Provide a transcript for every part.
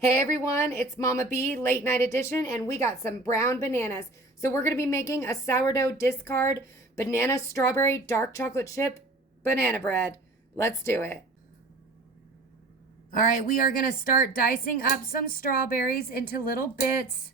Hey everyone, it's Mama B, late night edition, and we got some brown bananas. So we're going to be making a sourdough discard banana strawberry dark chocolate chip banana bread. Let's do it. All right, we are going to start dicing up some strawberries into little bits.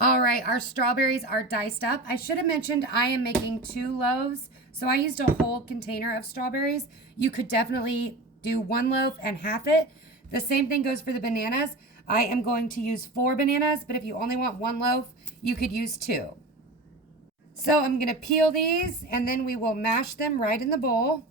All right, our strawberries are diced up. I should have mentioned I am making 2 loaves, so I used a whole container of strawberries. You could definitely do 1 loaf and half it. The same thing goes for the bananas. I am going to use 4 bananas, but if you only want 1 loaf, you could use 2. So I'm going to peel these, and then we will mash them right in the bowl.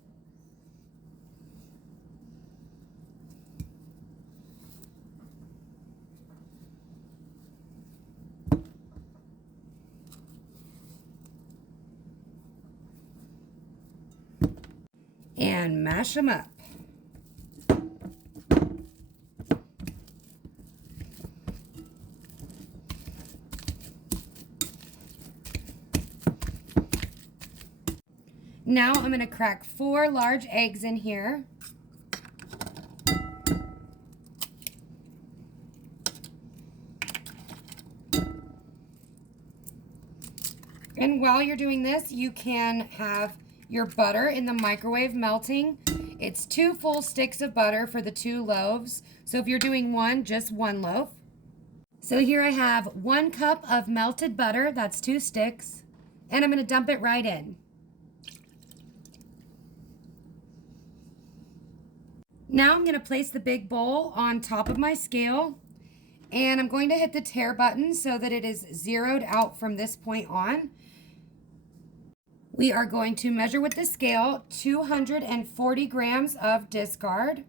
And mash them up. Now I'm going to crack 4 large eggs in here. And while you're doing this, you can have your butter in the microwave melting. It's 2 full sticks of butter for the 2 loaves. So if you're doing one, just 1 loaf. So here I have 1 cup of melted butter, that's 2 sticks, and I'm going to dump it right in. Now I'm going to place the big bowl on top of my scale, and I'm going to hit the tare button so that it is zeroed out from this point on. We are going to measure with the scale 240 grams of discard.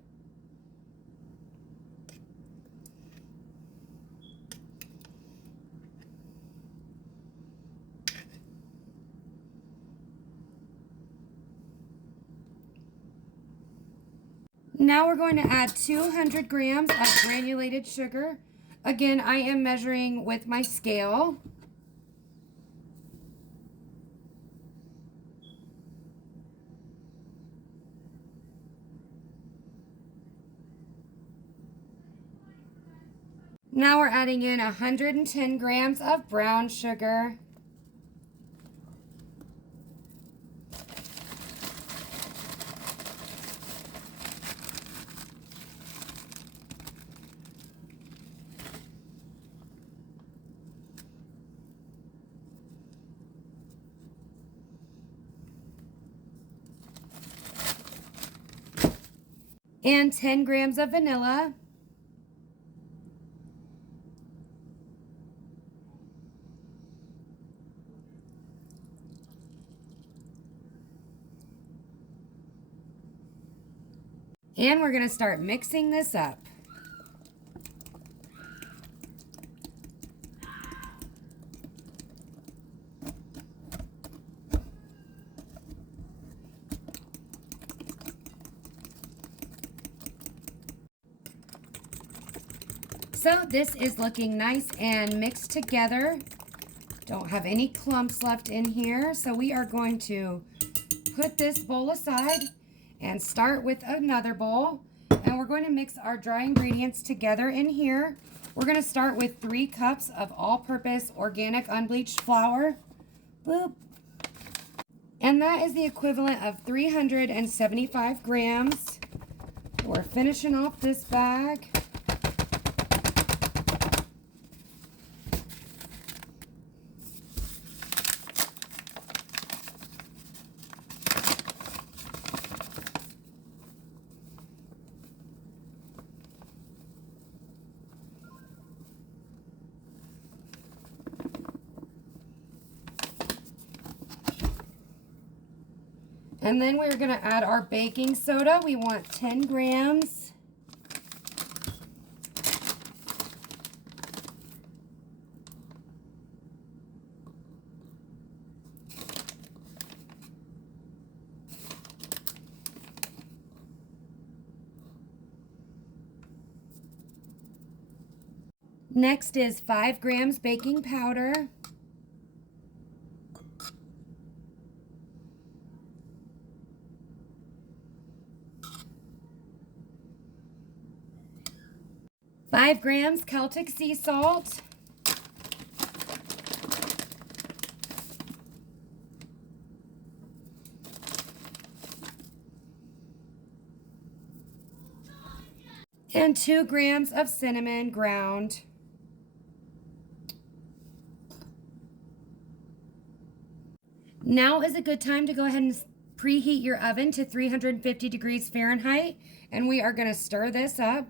Now we're going to add 200 grams of granulated sugar. Again, I am measuring with my scale. Now we're adding in 110 grams of brown sugar. And 10 grams of vanilla. And we're going to start mixing this up. So this is looking nice and mixed together. Don't have any clumps left in here. So we are going to put this bowl aside and start with another bowl. And we're going to mix our dry ingredients together in here. We're going to start with 3 cups of all-purpose organic unbleached flour. Boop. And that is the equivalent of 375 grams. We're finishing off this bag. And then we're going to add our baking soda. We want 10 grams. Next is 5 grams baking powder. Five grams Celtic sea salt. And 2 grams of cinnamon ground. Now is a good time to go ahead and preheat your oven to 350 degrees Fahrenheit, and we are going to stir this up.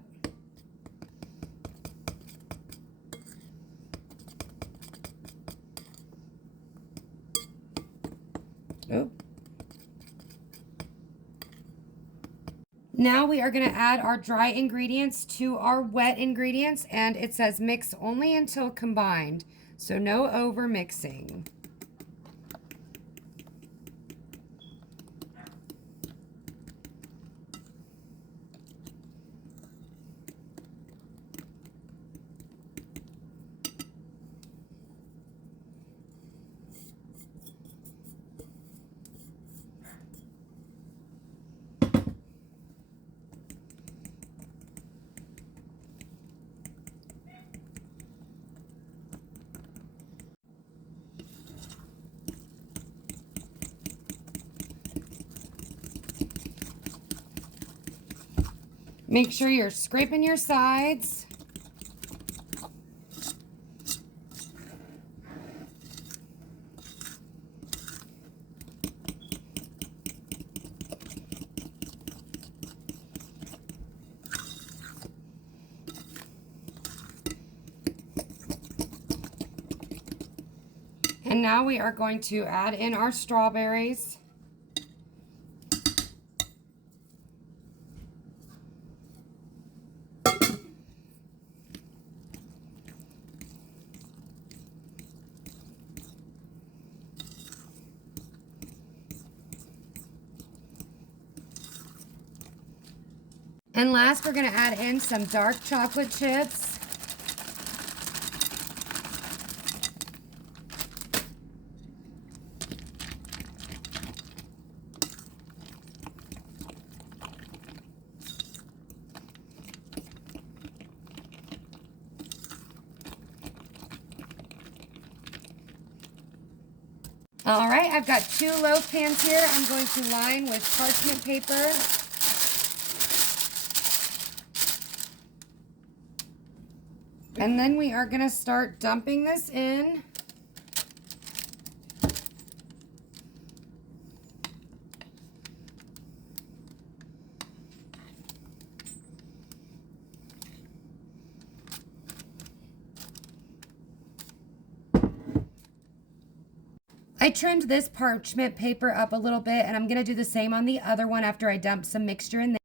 Oop. Now we are going to add our dry ingredients to our wet ingredients, and it says mix only until combined, so no over mixing. Make sure you're scraping your sides. And now we are going to add in our strawberries. And last, we're going to add in some dark chocolate chips. All right, I've got 2 loaf pans here. I'm going to line with parchment paper. And then we are going to start dumping this in. I trimmed this parchment paper up a little bit, and I'm going to do the same on the other one after I dump some mixture in there.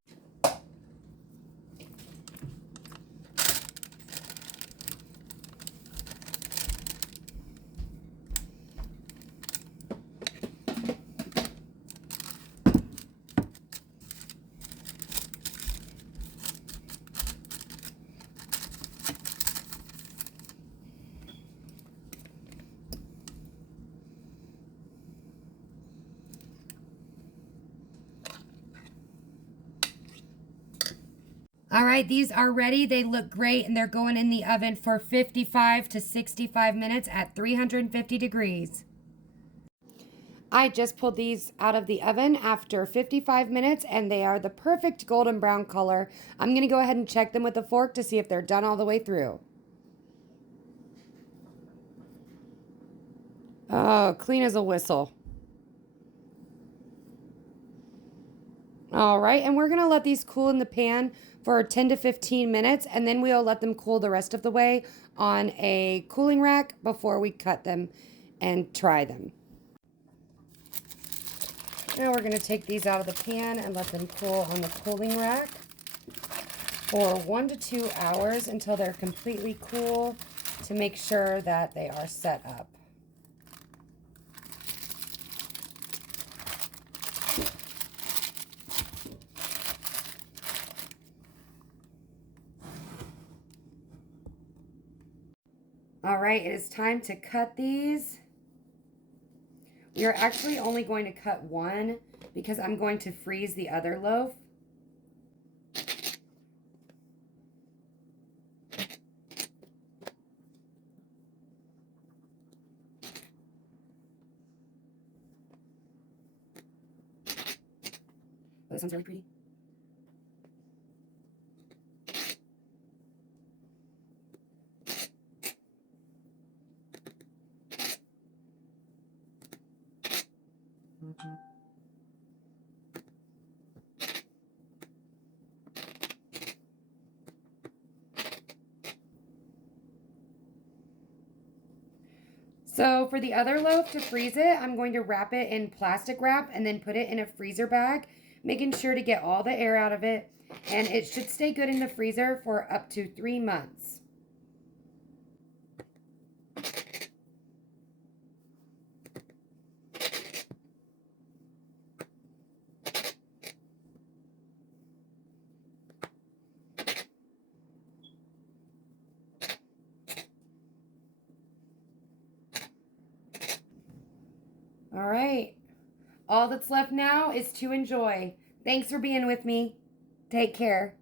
All right, these are ready. They look great, and they're going in the oven for 55 to 65 minutes at 350 degrees. I just pulled these out of the oven after 55 minutes, and they are the perfect golden brown color. I'm going to go ahead and check them with a fork to see if they're done all the way through. Oh, clean as a whistle. All right, and we're going to let these cool in the pan for 10 to 15 minutes, and then we'll let them cool the rest of the way on a cooling rack before we cut them and try them. Now we're going to take these out of the pan and let them cool on the cooling rack for 1 to 2 hours until they're completely cool to make sure that they are set up. All right, it is time to cut these. We are actually only going to cut one because I'm going to freeze the other loaf. Oh, this one's really pretty. So for the other loaf, to freeze it, I'm going to wrap it in plastic wrap and then put it in a freezer bag, making sure to get all the air out of it. And it should stay good in the freezer for up to 3 months. All right. All that's left now is to enjoy. Thanks for being with me. Take care.